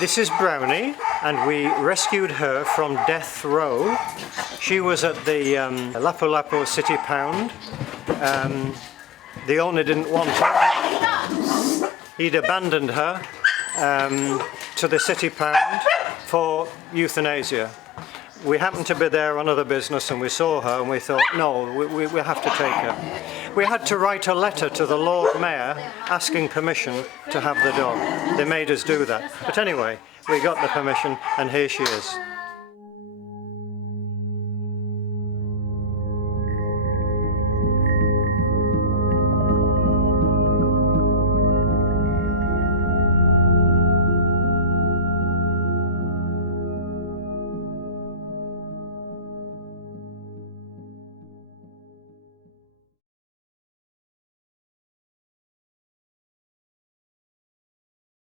This is Brownie, and we rescued her from death row. She was at the Lapu-Lapu City Pound. The owner didn't want her. He'd abandoned her to the City Pound for euthanasia. We happened to be there on other business and we saw her and we thought, no, we have to take her. We had to write a letter to the Lord Mayor asking permission to have the dog. They made us do that. But anyway, we got the permission and here she is.